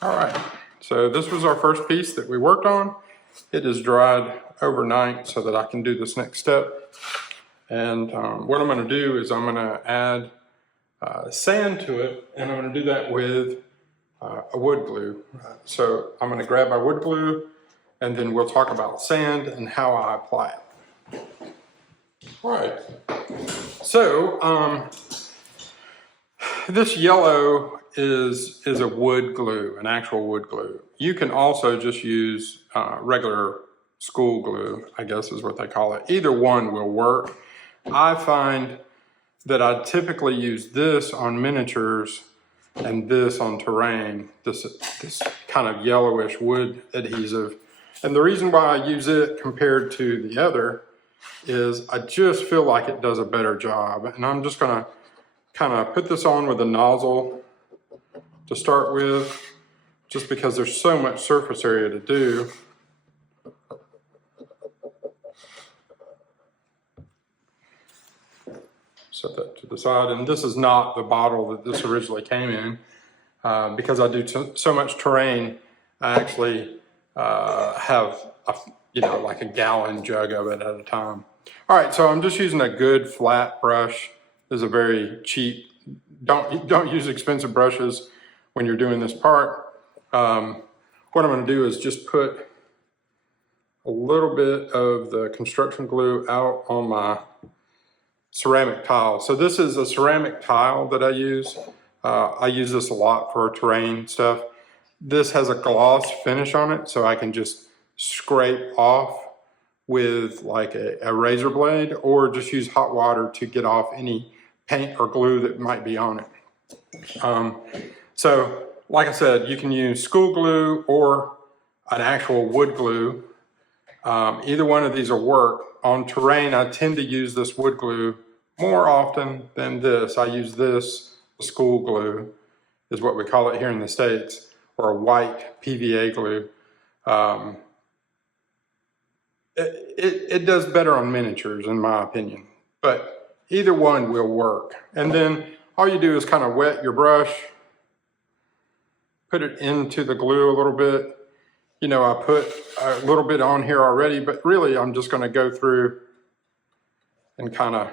All right, so this was our first piece that we worked on. It is dried overnight so that I can do this next step. And what I'm going to do is I'm going to add sand to it, and I'm going to do that with a wood glue. So I'm going to grab my wood glue, and then we'll talk about sand and how I apply it. All right, so this yellow is a wood glue, an actual wood glue. You can also just use regular school glue, I guess is what they call it. Either one will work. I find that I typically use this on miniatures and this on terrain, this kind of yellowish wood adhesive. And the reason why I use it compared to the other is I just feel like it does a better job. And I'm just gonna kind of put this on with a nozzle to start with, just because there's so much surface area to do. Set that to the side, and this is not the bottle that this originally came in. Because I do so much terrain, I actually have like a gallon jug of it at a time. All right, so I'm just using a good flat brush. This is a very cheap, don't use expensive brushes when you're doing this part. What I'm going to do is just put a little bit of the construction glue out on my ceramic tile. So this is a ceramic tile that I use. I use this a lot for terrain stuff. This has a gloss finish on it, so I can just scrape off with like a razor blade, or just use hot water to get off any paint or glue that might be on it. So like I said, you can use school glue or an actual wood glue. Either one of these will work. On terrain, I tend to use this wood glue more often than this. I use this school glue, is what we call it here in the States, or a white PVA glue. It does better on miniatures, in my opinion, but either one will work. And then all you do is kind of wet your brush, put it into the glue a little bit. You know, I put a little bit on here already, but really I'm just going to go through and kind of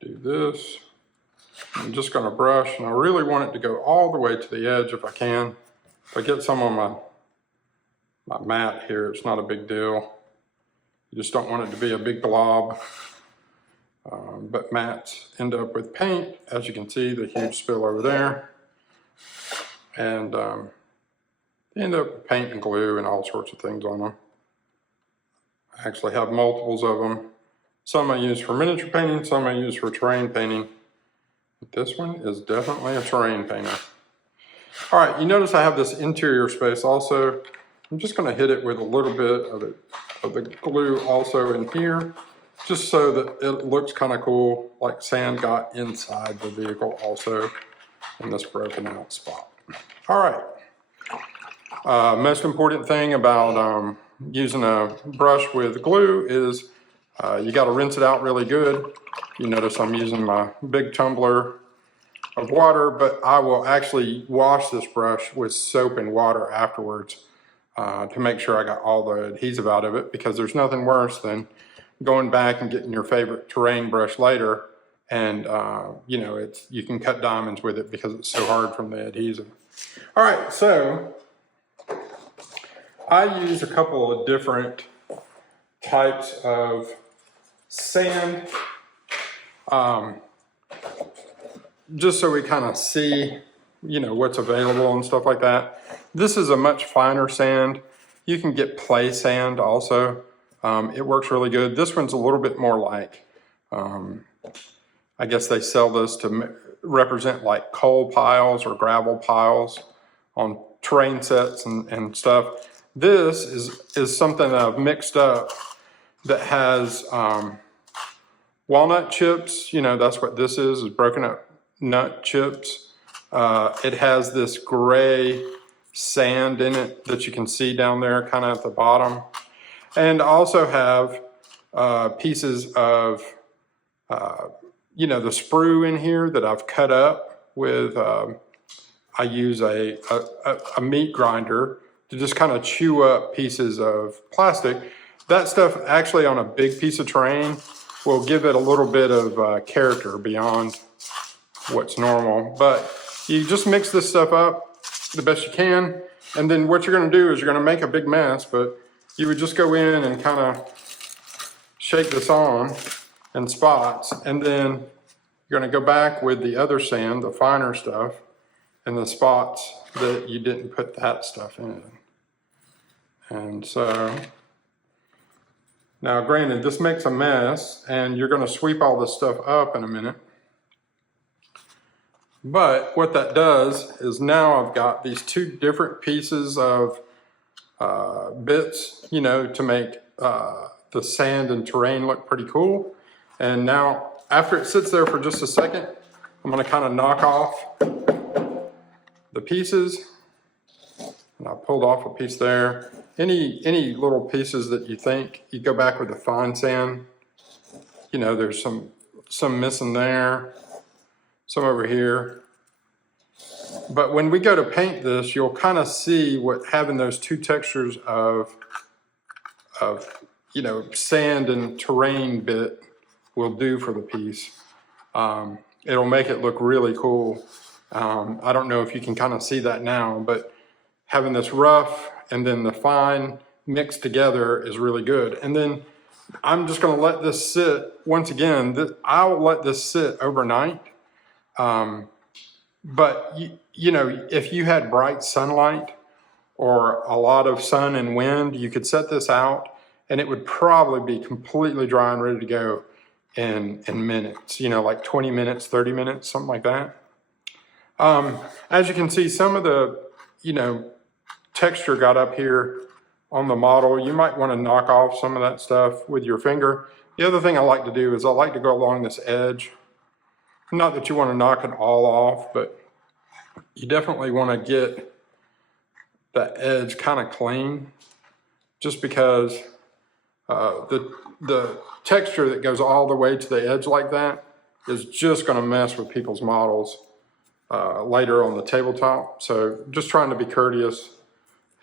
do this. I'm just going to brush, and I really want it to go all the way to the edge if I can. If I get some on my mat here, it's not a big deal. You just don't want it to be a big glob. But mats end up with paint, as you can see, the huge spill over there. And they end up with paint and glue and all sorts of things on them. I actually have multiples of them. Some I use for miniature painting, some I use for terrain painting. But this one is definitely a terrain painter. All right, you notice I have this interior space also. I'm just going to hit it with a little bit of the glue also in here, just so that it looks kind of cool, like sand got inside the vehicle also in this broken out spot. All right. Most important thing about using a brush with glue is you got to rinse it out really good. You notice I'm using my big tumbler of water, but I will actually wash this brush with soap and water afterwards to make sure I got all the adhesive out of it, because there's nothing worse than going back and getting your favorite terrain brush later, and you can cut diamonds with it because it's so hard from the adhesive. All right, so I use a couple of different types of sand, just so we kind of see, what's available and stuff like that. This is a much finer sand. You can get play sand also. It works really good. This one's a little bit more like, I guess they sell this to represent like coal piles or gravel piles on terrain sets and stuff. This is something that I've mixed up that has walnut chips. That's what this is broken up nut chips. It has this gray sand in it that you can see down there kind of at the bottom. And I also have pieces of you know, the sprue in here that I've cut up with, I use a meat grinder to just kind of chew up pieces of plastic. That stuff actually on a big piece of terrain will give it a little bit of character beyond what's normal. But you just mix this stuff up the best you can. And then what you're gonna do is you're gonna make a big mess, but you would just go in and kind of shake this on in spots. And then you're gonna go back with the other sand, the finer stuff, and the spots that you didn't put that stuff in. And so, now granted, this makes a mess and you're gonna sweep all this stuff up in a minute. But what that does is now I've got these two different pieces of bits, you know, to make the sand and terrain look pretty cool. And now after it sits there for just a second, I'm gonna kind of knock off the pieces. And I pulled off a piece there. Any little pieces that you think, you go back with the fine sand. You know, there's some missing there, some over here. But when we go to paint this, you'll kind of see what having those two textures of you know, sand and terrain bit will do for the piece. It'll make it look really cool. I don't know if you can kind of see that now, but having this rough and then the fine mixed together is really good. And then I'm just gonna let this sit, once again, I'll let this sit overnight. But you know, if you had bright sunlight or a lot of sun and wind, you could set this out and it would probably be completely dry and ready to go in minutes, you know, like 20 minutes, 30 minutes, something like that. As you can see, some of the, you know, texture got up here on the model. You might want to knock off some of that stuff with your finger. The other thing I like to do is I like to go along this edge. Not that you want to knock it all off, but you definitely want to get that edge kind of clean, just because the texture that goes all the way to the edge like that is just going to mess with people's models later on the tabletop. So just trying to be courteous.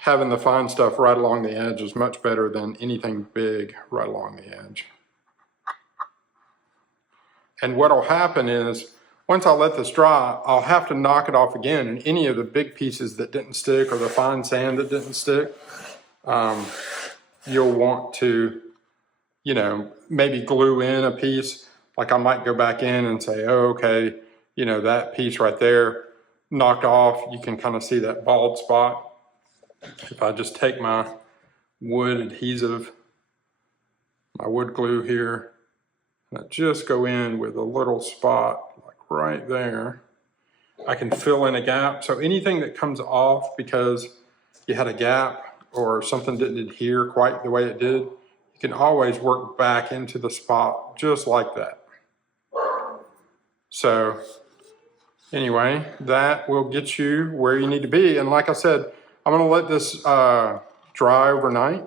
Having the fine stuff right along the edge is much better than anything big right along the edge. And what'll happen is, once I let this dry, I'll have to knock it off again, and any of the big pieces that didn't stick or the fine sand that didn't stick, you'll want to, you know, maybe glue in a piece. Like I might go back in and say, oh, okay, you know, that piece right there knocked off. You can kind of see that bald spot. If I just take my wood adhesive, my wood glue here, and I just go in with a little spot like right there, I can fill in a gap. So anything that comes off because you had a gap or something didn't adhere quite the way it did, you can always work back into the spot just like that. So anyway, that will get you where you need to be. And like I said, I'm gonna let this dry overnight,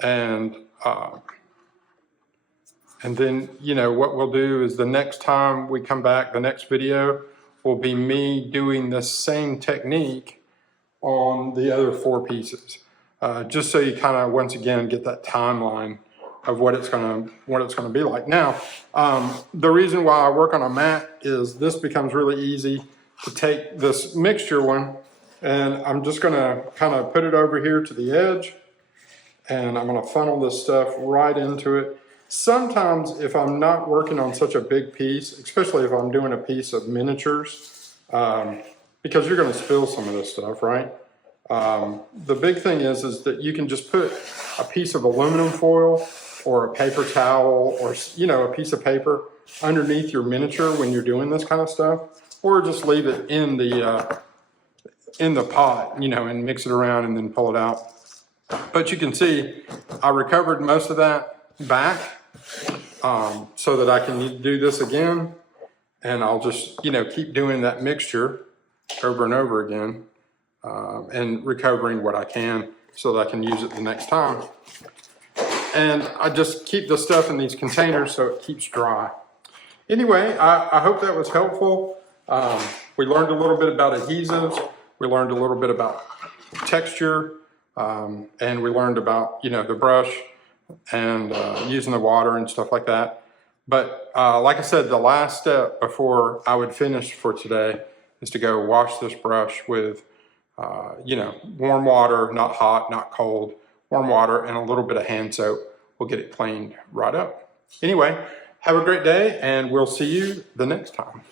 and then, you know, what we'll do is the next time we come back, the next video will be me doing the same technique on the other 4 pieces. Just so you kind of, once again, get that timeline of what it's gonna be like. Now, the reason why I work on a mat is this becomes really easy to take this mixture one, and I'm just gonna kind of put it over here to the edge, and I'm gonna funnel this stuff right into it. Sometimes if I'm not working on such a big piece, especially if I'm doing a piece of miniatures, because you're gonna spill some of this stuff, right? The big thing is that you can just put a piece of aluminum foil or a paper towel or, you know, a piece of paper underneath your miniature when you're doing this kind of stuff, or just leave it in the pot, you know, and mix it around and then pull it out. But you can see I recovered most of that back so that I can do this again, and I'll just, you know, keep doing that mixture over and over again and recovering what I can so that I can use it the next time. and I just keep the stuff in these containers so it keeps dry. Anyway, I hope that was helpful. We learned a little bit about adhesives. We learned a little bit about texture, and we learned about, you know, the brush and using the water and stuff like that. But like I said, the last step before I would finish for today is to go wash this brush with, you know, warm water, not hot, not cold, warm water and a little bit of hand soap. We'll get it cleaned right up. Anyway, have a great day, and we'll see you the next time.